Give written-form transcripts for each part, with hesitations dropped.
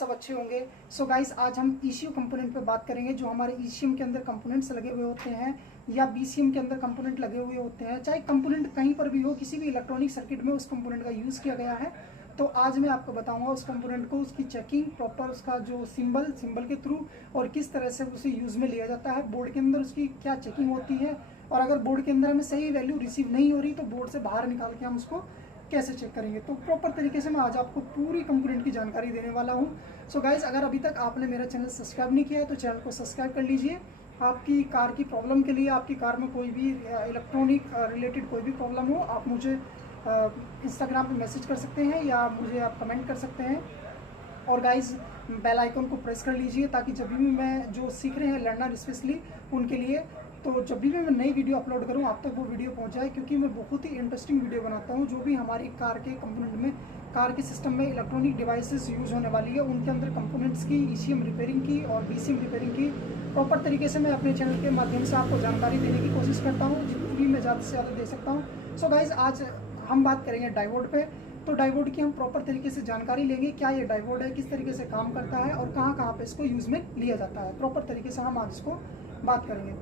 सब अच्छे होंगे। सो गाइस, आज हम ईसीयू कंपोनेंट पे बात करेंगे। जो हमारे ईसीएम के अंदर कंपोनेंट्स लगे हुए होते हैं या बीसीएम के अंदर कंपोनेंट लगे हुए होते हैं, चाहे कंपोनेंट कहीं पर भी हो, किसी भी इलेक्ट्रॉनिक सर्किट में उस कंपोनेंट का यूज़ किया गया है। तो आज मैं आपको बताऊंगा उस कंपोनेंट को, उसकी चेकिंग प्रॉपर, उसका जो सिंबल के थ्रू, और किस तरह से उसे यूज़ में लिया जाता है। बोर्ड के अंदर उसकी क्या चेकिंग होती है, और अगर बोर्ड के अंदर हमें सही वैल्यू रिसीव नहीं हो रही तो बोर्ड से बाहर निकाल के हम उसको कैसे चेक करेंगे। तो प्रॉपर तरीके से मैं आज आपको पूरी कंपोनेंट की जानकारी देने वाला हूँ। सो गाइज, अगर अभी तक आपने मेरा चैनल सब्सक्राइब नहीं किया है तो चैनल को सब्सक्राइब कर लीजिए। आपकी कार की प्रॉब्लम के लिए, आपकी कार में कोई भी इलेक्ट्रॉनिक रिलेटेड कोई भी प्रॉब्लम हो, आप मुझे इंस्टाग्राम पे मैसेज कर सकते हैं या मुझे आप कमेंट कर सकते हैं। और गाइज, बेल आइकन को प्रेस कर लीजिए ताकि जब भी मैं जो सीख रहे हैं लर्नर स्पेशली उनके लिए, तो जब भी मैं नई वीडियो अपलोड करूं आप तक वो वीडियो पहुंच जाए। क्योंकि मैं बहुत ही इंटरेस्टिंग वीडियो बनाता हूं। जो भी हमारी कार के कंपोनेंट में, कार के सिस्टम में इलेक्ट्रॉनिक डिवाइसेस यूज़ होने वाली है, उनके अंदर कंपोनेंट्स की ईसीएम रिपेयरिंग की और बीसीएम रिपेयरिंग की प्रॉपर तरीके से मैं अपने चैनल के माध्यम से आपको जानकारी देने की कोशिश करता हूँ, जितनी भी मैं ज़्यादा से ज़्यादा दे सकता हूँ। सो गाइज, आज हम बात करेंगे डायोड पे। तो डायोड की हम प्रॉपर तरीके से जानकारी लेंगे, क्या ये डायोड है, किस तरीके से काम करता है और कहाँ कहाँ पे इसको यूज़ में लिया जाता है। प्रॉपर तरीके से हम आज इसको बात करेंगे।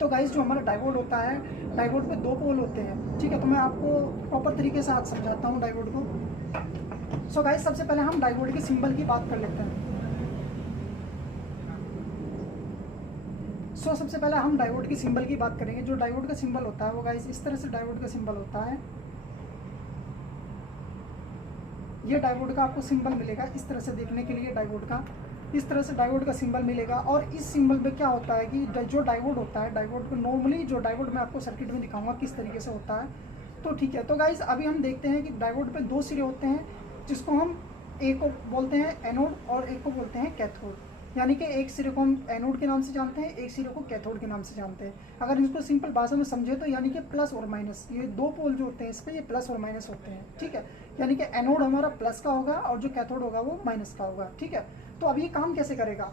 तो गाइस, जो हमारा डायोड होता है, डायोड पे दो पोल होते हैं, ठीक है। तो मैं आपको प्रॉपर तरीके से आज समझाता हूँ डायोड को। सो गाइस, सबसे पहले हम डायोड के सिंबल की बात कर लेते हैं। सबसे पहले हम डायोड के सिंबल की बात करेंगे। जो डायोड का सिंबल होता है वो गाइस इस तरह से डायोड का सिंबल होता है। ये डायोड का आपको सिंबल मिलेगा इस तरह से, देखने के लिए डायोड का इस तरह से डायोड का सिंबल मिलेगा। और इस सिंबल पे क्या होता है कि जो डायोड होता है, डायोड को नॉर्मली जो डायोड मैं आपको सर्किट में दिखाऊंगा किस तरीके से होता है। तो ठीक है, तो गाइस अभी हम देखते हैं कि डायोड पे दो सिरे होते हैं, जिसको हम एक को बोलते हैं एनोड और एक को बोलते हैं कैथोड। यानी कि एक सिरे को हम एनोड के नाम से जानते हैं, एक सिरे को कैथोड के नाम से जानते हैं। अगर इसको सिंपल भाषा में समझे तो यानी कि प्लस और माइनस, ये दो पोल जो होते हैं इस पर, ये प्लस और माइनस होते हैं, ठीक है। यानी कि एनोड हमारा प्लस का होगा और जो कैथोड होगा वो माइनस का होगा, ठीक है। तो अब ये काम कैसे करेगा?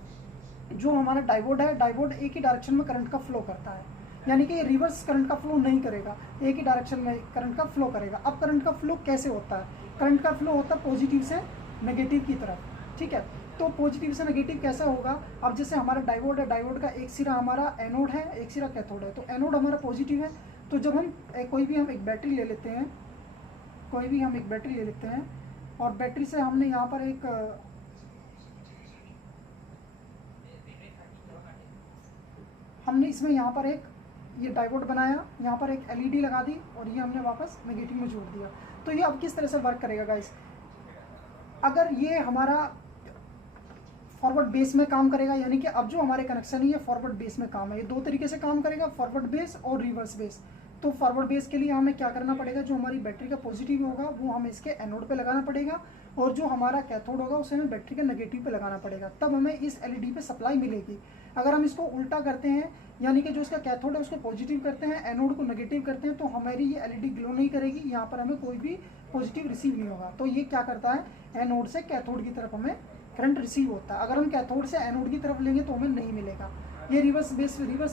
जो हमारा डायोड है, डायोड एक ही डायरेक्शन में करंट का फ्लो करता है, यानी कि रिवर्स करंट का फ्लो नहीं करेगा, एक ही डायरेक्शन में करंट का फ्लो करेगा। अब करंट का फ्लो कैसे होता है? करंट का फ्लो होता है पॉजिटिव से नेगेटिव की तरफ, ठीक है। तो पॉजिटिव से नेगेटिव कैसा होगा? अब जैसे हमारा डायोड है, डायोड का एक सिरा हमारा एनोड है, एक सिरा कैथोड है। तो एनोड हमारा पॉजिटिव है। तो जब हम कोई भी हम एक बैटरी ले लेते हैं, कोई भी हम एक बैटरी ले लेते हैं और बैटरी से हमने यहाँ पर एक हमने इसमें यहाँ पर एक ये डायोड बनाया, यहाँ पर एक एलईडी लगा दी और ये हमने वापस नेगेटिव में जोड़ दिया। तो ये अब किस तरह से वर्क करेगा गाइस? अगर ये हमारा फॉरवर्ड बेस में काम करेगा, यानी कि अब जो हमारे कनेक्शन है ये फॉरवर्ड बेस में काम है। ये दो तरीके से काम करेगा, फॉरवर्ड बेस और रिवर्स बेस। तो फॉरवर्ड बेस के लिए हमें क्या करना पड़ेगा? जो हमारी बैटरी का पॉजिटिव होगा वो हमें इसके एनोड पे लगाना पड़ेगा, और जो हमारा कैथोड होगा उसे हमें बैटरी के नेगेटिव पे लगाना पड़ेगा, तब हमें इस एलईडी पे सप्लाई मिलेगी। अगर हम इसको उल्टा करते हैं, यानी कि जो इसका कैथोड है उसको पॉजिटिव करते हैं, एनोड को नेगेटिव करते हैं, तो हमारी ये एलईडी ग्लो नहीं करेगी, यहाँ पर हमें कोई भी पॉजिटिव रिसीव नहीं होगा। तो ये क्या करता है? एनोड से कैथोड की तरफ हमें करंट रिसीव होता है। अगर हम कैथोड से एनोड की तरफ लेंगे तो हमें नहीं मिलेगा। ये रिवर्स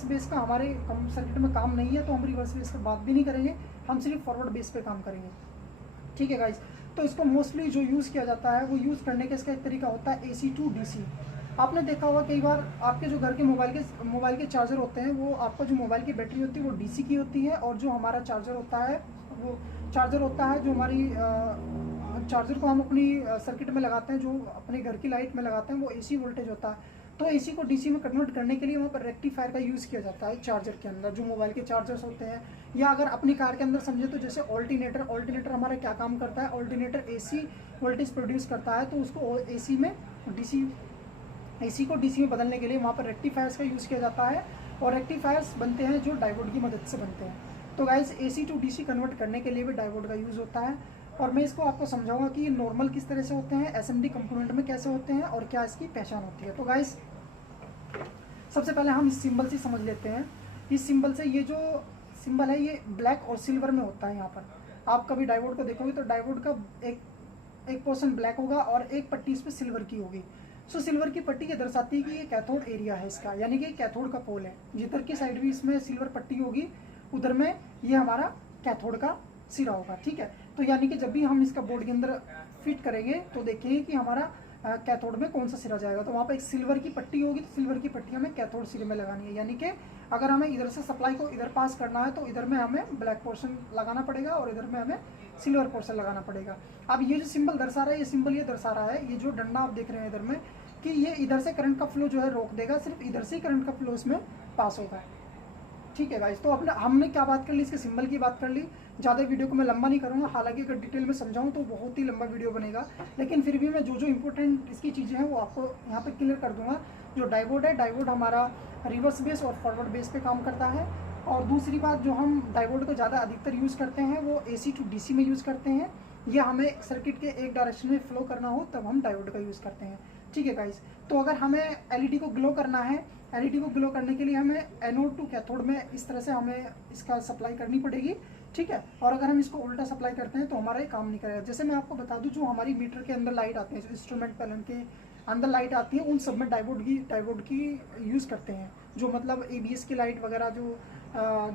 बेस का हमारे सर्किट में काम नहीं है, तो हम रिवर्स बेस पर बात भी नहीं करेंगे, हम सिर्फ फॉरवर्ड बेस पे काम करेंगे, ठीक है गाइज। तो इसको मोस्टली जो यूज़ किया जाता है वो यूज़ करने का इसका एक तरीका होता है AC to DC। आपने देखा होगा कई बार आपके जो घर के मोबाइल के चार्जर होते हैं, वो आपका जो मोबाइल की बैटरी होती है वो DC की होती है, और जो हमारा चार्जर होता है वो चार्जर होता है जो हमारी चार्जर को हम अपनी सर्किट में लगाते हैं, जो अपने घर की लाइट में लगाते हैं, वो AC वोल्टेज होता है। तो AC को DC में कन्वर्ट करने के लिए वहाँ पर रेक्टिफायर का यूज़ किया जाता है चार्जर के अंदर, जो मोबाइल के चार्जर्स होते हैं। या अगर अपनी कार के अंदर समझे तो जैसे ऑल्टरनेटर हमारा क्या काम करता है? ऑल्टरनेटर AC वोल्टेज प्रोड्यूस करता है, तो उसको AC को DC में बदलने के लिए वहाँ पर रेक्टिफायर्स का यूज़ किया जाता है, और रेक्टिफायर्स बनते हैं जो डायोड की मदद से बनते हैं। तो guys, AC to DC convert करने के लिए भी डायोड का यूज़ होता है, और मैं इसको आपको समझाऊंगा कि ये नॉर्मल किस तरह से होते हैं, SMD कंपोनेंट में कैसे होते हैं और क्या इसकी पहचान होती है। तो गाइस, सबसे पहले हम इस सिंबल से समझ लेते हैं। इस सिंबल से, ये जो सिंबल है ये ब्लैक और सिल्वर में होता है। यहाँ पर आप कभी डायोड को देखोगे तो डायोड का एक पोर्शन ब्लैक होगा और एक पट्टी इस पर सिल्वर की होगी। सिल्वर की पट्टी ये दर्शाती है कि ये कैथोड एरिया है इसका, यानी कि कैथोड का पोल है। जिधर की साइड भी इसमें सिल्वर पट्टी होगी उधर में ये हमारा कैथोड का सिरा होगा, ठीक है। तो यानी कि जब भी हम इसका बोर्ड के अंदर फिट करेंगे तो देखेंगे कि हमारा कैथोड में कौन सा सिरा जाएगा। तो वहाँ पर एक सिल्वर की पट्टी होगी, तो सिल्वर की पट्टी हमें कैथोड सिरे में लगानी है। यानी कि अगर हमें इधर से सप्लाई को इधर पास करना है तो इधर में हमें ब्लैक पोर्शन लगाना पड़ेगा और इधर में हमें सिल्वर पोर्शन लगाना पड़ेगा। अब ये जो सिंबल दर्शा रहा है, ये सिंबल ये दर्शा रहा है, ये जो डंडा आप देख रहे हैं इधर में, कि ये इधर से करंट का फ्लो जो है रोक देगा, सिर्फ इधर से ही करंट का फ्लो इसमें पास होगा। ठीक है गाइस, तो अपने हमने क्या बात कर ली, इसके सिंबल की बात कर ली। ज़्यादा वीडियो को मैं लंबा नहीं करूँगा, हालांकि अगर डिटेल में समझाऊँ तो बहुत ही लंबा वीडियो बनेगा, लेकिन फिर भी मैं जो जो इंपॉर्टेंट इसकी चीज़ें हैं वो आपको यहाँ पे क्लियर कर दूंगा। जो डायोड है, डायोड हमारा रिवर्स बेस और फॉरवर्ड बेस पे काम करता है। और दूसरी बात, जो हम डायोड को ज़्यादा अधिकतर यूज़ करते हैं वो AC to DC में यूज़ करते हैं, या हमें सर्किट के एक डायरेक्शन में फ्लो करना हो तब हम डायोड का यूज़ करते हैं। ठीक है गाइस, तो अगर हमें LED को ग्लो करना है, LED को ग्लो करने के लिए हमें एनोड टू कैथोड में इस तरह से हमें इसका सप्लाई करनी पड़ेगी। ठीक है, और अगर हम इसको उल्टा सप्लाई करते हैं तो हमारा ये काम नहीं करेगा। जैसे मैं आपको बता दूं, जो हमारी मीटर के अंदर लाइट आती है, जो इंस्ट्रूमेंट पैनल के अंदर लाइट आती है, उन सब में डायोड की यूज़ करते हैं। जो मतलब ABS की लाइट वगैरह जो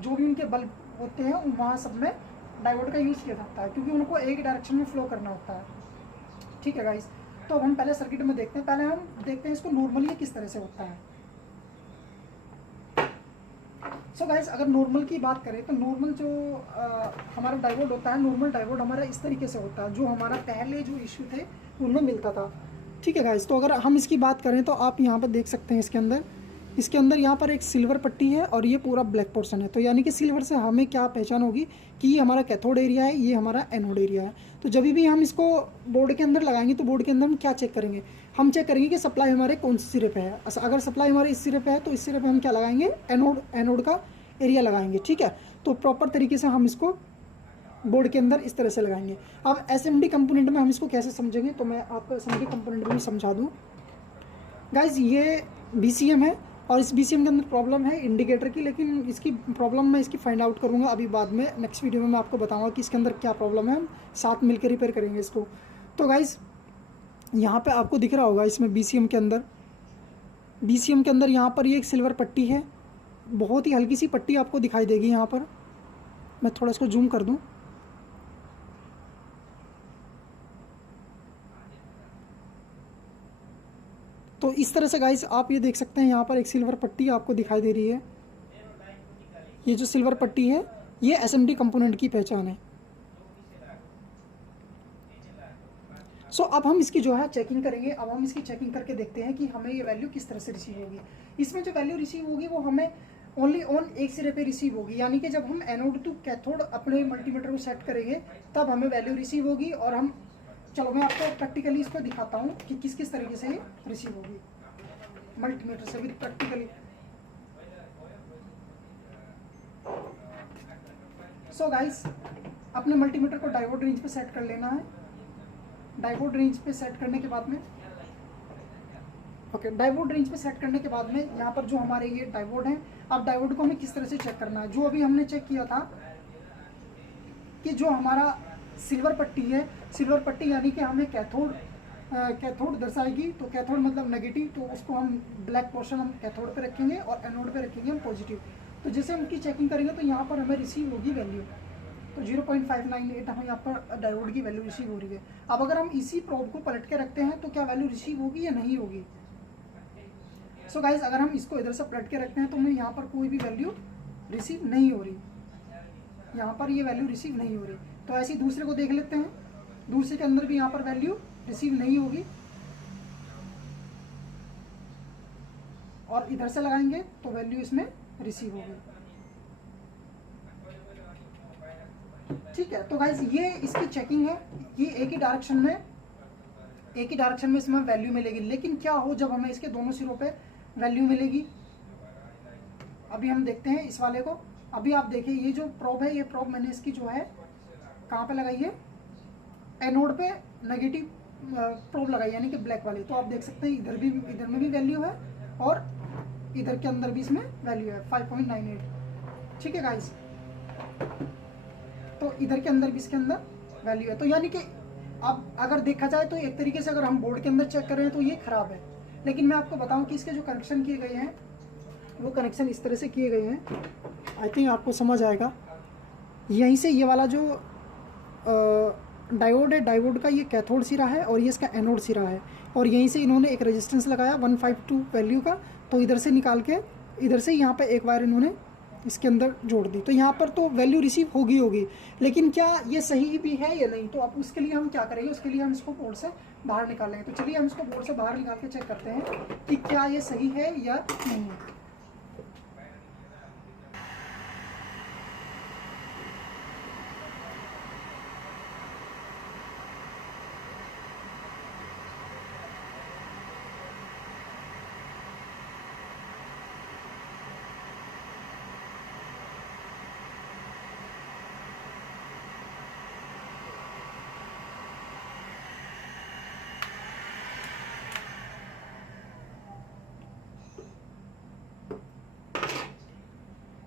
भी उनके बल्ब होते हैं वहाँ सब में डायोड का यूज़ किया जाता है, क्योंकि उनको एक डायरेक्शन में फ्लो करना होता है। ठीक है गाइस, तो अब हम पहले सर्किट में देखते हैं। पहले हम देखते हैं इसको नॉर्मली किस तरह से होता है। सो गाइस, अगर नॉर्मल की बात करें तो नॉर्मल जो हमारा डायोड होता है, नॉर्मल डायोड हमारा इस तरीके से होता है, जो हमारा पहले जो इश्यू थे उनमें मिलता था। ठीक है गाइस, तो अगर हम इसकी बात करें तो आप यहाँ पर देख सकते हैं इसके अंदर यहाँ पर एक सिल्वर पट्टी है और ये पूरा ब्लैक पोर्शन है। तो यानी कि सिल्वर से हमें क्या पहचान होगी कि ये हमारा कैथोड एरिया है, ये हमारा एनोड एरिया है। तो जब भी हम इसको बोर्ड के अंदर लगाएंगे तो बोर्ड के अंदर हम क्या चेक करेंगे, हम चेक करेंगे कि सप्लाई हमारे कौन से सिरे पे है। अगर सप्लाई हमारे इस सिरे पे है तो इस सिरे पे हम क्या लगाएंगे, एनोड का एरिया लगाएंगे। ठीक है, तो प्रॉपर तरीके से हम इसको बोर्ड के अंदर इस तरह से लगाएंगे। अब SMD कंपोनेंट में हम इसको कैसे समझेंगे, तो मैं आपको SMD कंपोनेंट में समझा दूँ। गाइज, ये BCM है और इस BCM के अंदर प्रॉब्लम है इंडिकेटर की, लेकिन इसकी प्रॉब्लम मैं इसकी फाइंड आउट करूँगा अभी बाद में। नेक्स्ट वीडियो में मैं आपको बताऊँगा कि इसके अंदर क्या प्रॉब्लम है, हम साथ मिलकर रिपेयर करेंगे इसको। तो गाइज, यहाँ पे आपको दिख रहा होगा इसमें BCM के अंदर यहाँ पर ये एक सिल्वर पट्टी है, बहुत ही हल्की सी पट्टी आपको दिखाई देगी। यहाँ पर मैं थोड़ा इसको जूम कर दूँ। तो इस तरह से गाइस आप ये देख सकते हैं, यहाँ पर एक सिल्वर पट्टी आपको दिखाई दे रही है। ये जो सिल्वर पट्टी है ये SMD कंपोनेंट की पहचान है। सो अब हम इसकी जो है चेकिंग करेंगे। अब हम इसकी चेकिंग करके देखते हैं कि हमें ये वैल्यू किस तरह से रिसीव होगी। इसमें जो वैल्यू रिसीव होगी वो हमें ओनली ऑन एक सिरे पे रिसीव होगी, यानी कि जब हम एनोड टू कैथोड अपने मल्टीमीटर को सेट करेंगे तब हमें वैल्यू रिसीव होगी। और हम चलो मैं आपको प्रैक्टिकली इसको दिखाता हूँ कि किस किस तरीके से ये रिसीव होगी मल्टीमीटर से भी प्रैक्टिकली। सो गाइस, अपने मल्टीमीटर को डायोड रेंज पे सेट कर लेना है। डायोड रेंज पे सेट करने के बाद में डायोड रेंज पे सेट करने के बाद में यहाँ पर जो हमारे ये डायोड हैं, अब डायोड को हमें किस तरह से चेक करना है। जो अभी हमने चेक किया था कि जो हमारा सिल्वर पट्टी है, सिल्वर पट्टी यानी कि हमें कैथोड दर्शाएगी। तो कैथोड मतलब नेगेटिव, तो उसको हम ब्लैक पोर्शन हम कैथोड पे रखेंगे और एनोड पे रखेंगे हम पॉजिटिव। तो जैसे हम उनकी चेकिंग करेंगे तो यहाँ पर हमें रिसीव होगी वैल्यू, तो 0.598 हमें यहाँ पर डायोड की वैल्यू रिसीव हो रही है। अब अगर हम इसी प्रोब को पलट के रखते हैं तो क्या वैल्यू रिसीव होगी या नहीं होगी। सो गाइज, अगर हम इसको इधर से पलट के रखते हैं तो हमें यहाँ पर कोई भी वैल्यू रिसीव नहीं हो रही, यहाँ पर ये वैल्यू रिसीव नहीं हो रही। तो ऐसे ही दूसरे को देख लेते हैं, दूसरे के अंदर भी यहाँ पर वैल्यू रिसीव नहीं होगी। और इधर से लगाएंगे तो वैल्यू इसमें रिसीव होगी। ठीक है, तो गाइज ये इसकी चेकिंग है। ये एक ही डायरेक्शन में इसमें वैल्यू मिलेगी। लेकिन क्या हो जब हमें इसके दोनों सिरों पे वैल्यू मिलेगी। अभी हम देखते हैं इस वाले को। अभी आप देखिए, ये जो प्रोब है, ये प्रोब मैंने इसकी जो है कहाँ पे लगाई है, एनोड पे नेगेटिव प्रोब लगाई, यानी कि ब्लैक वाली। तो आप देख सकते हैं इधर में भी वैल्यू है और इधर के अंदर भी इसमें वैल्यू है 5.98। ठीक है गाइस, तो इधर के अंदर भी इसके अंदर वैल्यू है। तो यानी कि अब अगर देखा जाए तो एक तरीके से अगर हम बोर्ड के अंदर चेक कर रहे हैं तो ये खराब है। लेकिन मैं आपको बताऊं कि इसके जो कनेक्शन किए गए हैं वो कनेक्शन इस तरह से किए गए हैं। आई थिंक आपको समझ आएगा। यहीं से ये वाला जो डायोड है, डायोड का ये कैथोड सिरा है और ये इसका एनोड सिरा है। और यहीं से इन्होंने एक रेजिस्टेंस लगाया 152 वैल्यू का, तो इधर से निकाल के इधर से यहाँ पे एक वायर इन्होंने इसके अंदर जोड़ दी, तो यहाँ पर तो वैल्यू रिसीव होगी। लेकिन क्या ये सही भी है या नहीं, तो अब उसके लिए हम क्या करेंगे, उसके लिए हम इसको बोर्ड से बाहर निकालेंगे। तो चलिए हम इसको बोर्ड से बाहर निकाल के चेक करते हैं कि क्या ये सही है या नहीं है।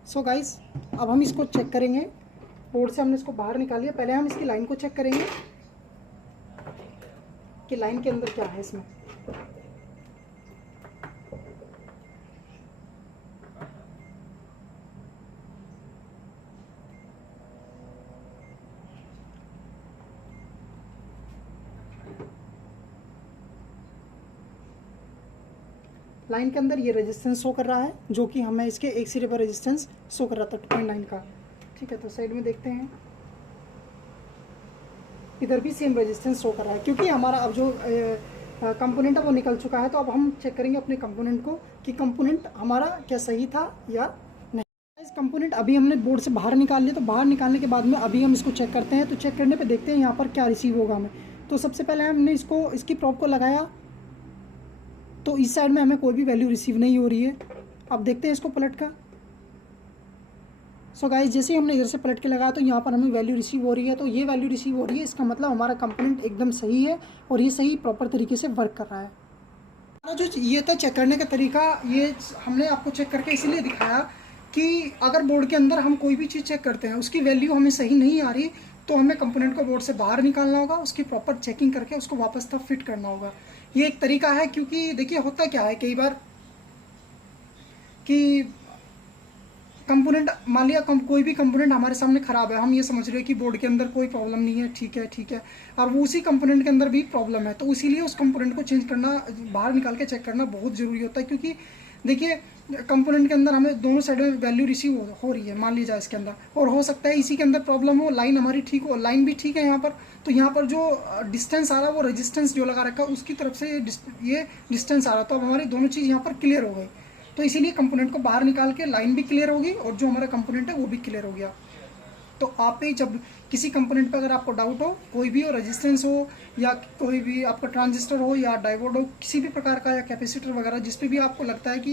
सो गाइस, अब हम इसको चेक करेंगे। बोर्ड से हमने इसको बाहर निकाल लिया। पहले हम इसकी लाइन को चेक करेंगे कि लाइन के अंदर क्या है इसमें। लाइन के अंदर ये रेजिस्टेंस शो कर रहा है, जो कि हमें इसके एक सिरे पर रेजिस्टेंस शो कर रहा था 2.9 का। ठीक है, तो साइड में देखते हैं, इधर भी सेम रेजिस्टेंस शो कर रहा है, क्योंकि हमारा अब जो कंपोनेंट है वो निकल चुका है। तो अब हम चेक करेंगे अपने कंपोनेंट को कि कंपोनेंट हमारा क्या सही था या नहीं। इस कंपोनेंट अभी हमने बोर्ड से बाहर निकाल लिया, तो बाहर निकालने के बाद में अभी हम इसको चेक करते हैं। तो चेक करने पे देखते हैं यहाँ पर क्या रिसीव होगा हमें। तो सबसे पहले हमने इसकी प्रॉप को लगाया, तो इस साइड में हमें कोई भी वैल्यू रिसीव नहीं हो रही है। अब देखते हैं इसको पलट का। सो गाइस, जैसे ही हमने इधर से पलट के लगाया तो यहाँ पर हमें वैल्यू रिसीव हो रही है। तो ये वैल्यू रिसीव हो रही है, इसका मतलब हमारा कंपोनेंट एकदम सही है और ये सही प्रॉपर तरीके से वर्क कर रहा है। हमारा जो ये था चेक करने का तरीका, ये हमने आपको चेक करके इसीलिए दिखाया कि अगर बोर्ड के अंदर हम कोई भी चीज़ चेक करते हैं, उसकी वैल्यू हमें सही नहीं आ रही, तो हमें कंपोनेंट को बोर्ड से बाहर निकालना होगा, उसकी प्रॉपर चेकिंग करके उसको वापस तब फिट करना होगा। ये एक तरीका है, क्योंकि देखिए होता क्या है कई बार कि कंपोनेंट, मान लिया कोई भी कंपोनेंट हमारे सामने खराब है, हम ये समझ रहे हैं कि बोर्ड के अंदर कोई प्रॉब्लम नहीं है, ठीक है, और वो उसी कंपोनेंट के अंदर भी प्रॉब्लम है, तो इसीलिए उस कंपोनेंट को चेंज करना, बाहर निकाल के चेक करना बहुत ज़रूरी होता है। क्योंकि देखिए कंपोनेंट के अंदर हमें दोनों साइड में वैल्यू रिसीव हो रही है, मान लीजिए इसके अंदर, और हो सकता है इसी के अंदर प्रॉब्लम हो, लाइन हमारी ठीक हो, लाइन भी ठीक है यहाँ पर, तो यहाँ पर जो डिस्टेंस आ रहा है वो रेजिस्टेंस जो लगा रखा है उसकी तरफ से ये डिस्टेंस आ रहा है। तो अब हमारी दोनों चीज़ यहाँ पर क्लियर हो गई, तो इसीलिए कंपोनेंट को बाहर निकाल के लाइन भी क्लियर होगी और जो हमारा कंपोनेंट है वो भी क्लियर हो गया। तो आप ही जब किसी कंपोनेंट पर अगर आपको डाउट हो, कोई भी हो, रेजिस्टेंस हो या कोई भी आपका ट्रांजिस्टर हो या डायोड हो, किसी भी प्रकार का, या कैपेसिटर वगैरह, जिस पे भी आपको लगता है कि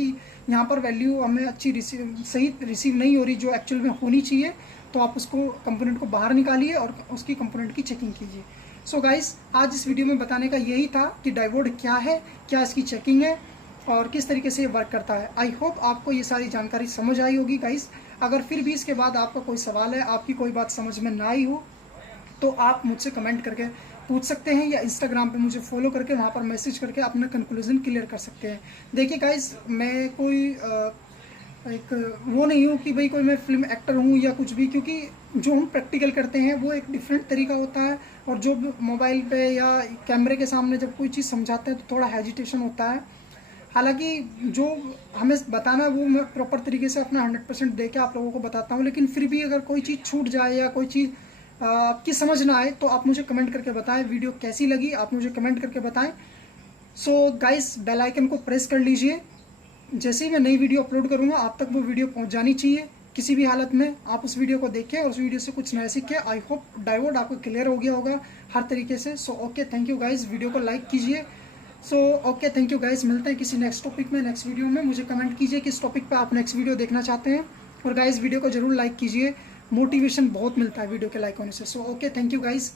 यहाँ पर वैल्यू हमें अच्छी सही रिसीव नहीं हो रही जो एक्चुअल में होनी चाहिए, तो आप उसको कंपोनेंट को बाहर निकालिए और उसकी कंपोनेंट की चेकिंग कीजिए। सो गाइस, आज इस वीडियो में बताने का यही था कि डायोड क्या है, क्या इसकी चेकिंग है और किस तरीके से ये वर्क करता है। आई होप आपको ये सारी जानकारी समझ आई होगी गाइस। अगर फिर भी इसके बाद आपका कोई सवाल है, आपकी कोई बात समझ में ना आई हो, तो आप मुझसे कमेंट करके पूछ सकते हैं या इंस्टाग्राम पे मुझे फॉलो करके वहाँ पर मैसेज करके अपना कंक्लूजन क्लियर कर सकते हैं। देखिए गाइस, मैं कोई एक वो नहीं हूँ कि भाई कोई मैं फिल्म एक्टर हूँ या कुछ भी, क्योंकि जो हम प्रैक्टिकल करते हैं वो एक डिफरेंट तरीका होता है, और जो मोबाइल पे या कैमरे के सामने जब कोई चीज़ समझाते हैं तो थोड़ा हेजिटेशन होता है। हालांकि जो हमें बताना है वो मैं प्रॉपर तरीके से अपना 100% दे के आप लोगों को बताता हूँ, लेकिन फिर भी अगर कोई चीज़ छूट जाए या कोई चीज़ आपकी समझ ना आए तो आप मुझे कमेंट करके बताएं। वीडियो कैसी लगी आप मुझे कमेंट करके बताएं। सो गाइस, बेल आइकन को प्रेस कर लीजिए, जैसे ही मैं नई वीडियो अपलोड करूँगा आप तक वो वीडियो पहुँच जानी चाहिए। किसी भी हालत में आप उस वीडियो को देखें और उस वीडियो से कुछ नया सीखें। आई होप डायोड आपको क्लियर हो गया होगा हर तरीके से। So okay, thank you guys, video को लाइक कीजिए। So okay, thank you guys, मिलते हैं किसी नेक्स्ट टॉपिक में, नेक्स्ट वीडियो में। मुझे कमेंट कीजिए किस टॉपिक पे आप नेक्स्ट वीडियो देखना चाहते हैं, और गाइस वीडियो को जरूर लाइक कीजिए, मोटिवेशन बहुत मिलता है वीडियो के लाइक होने से। So okay, thank you guys.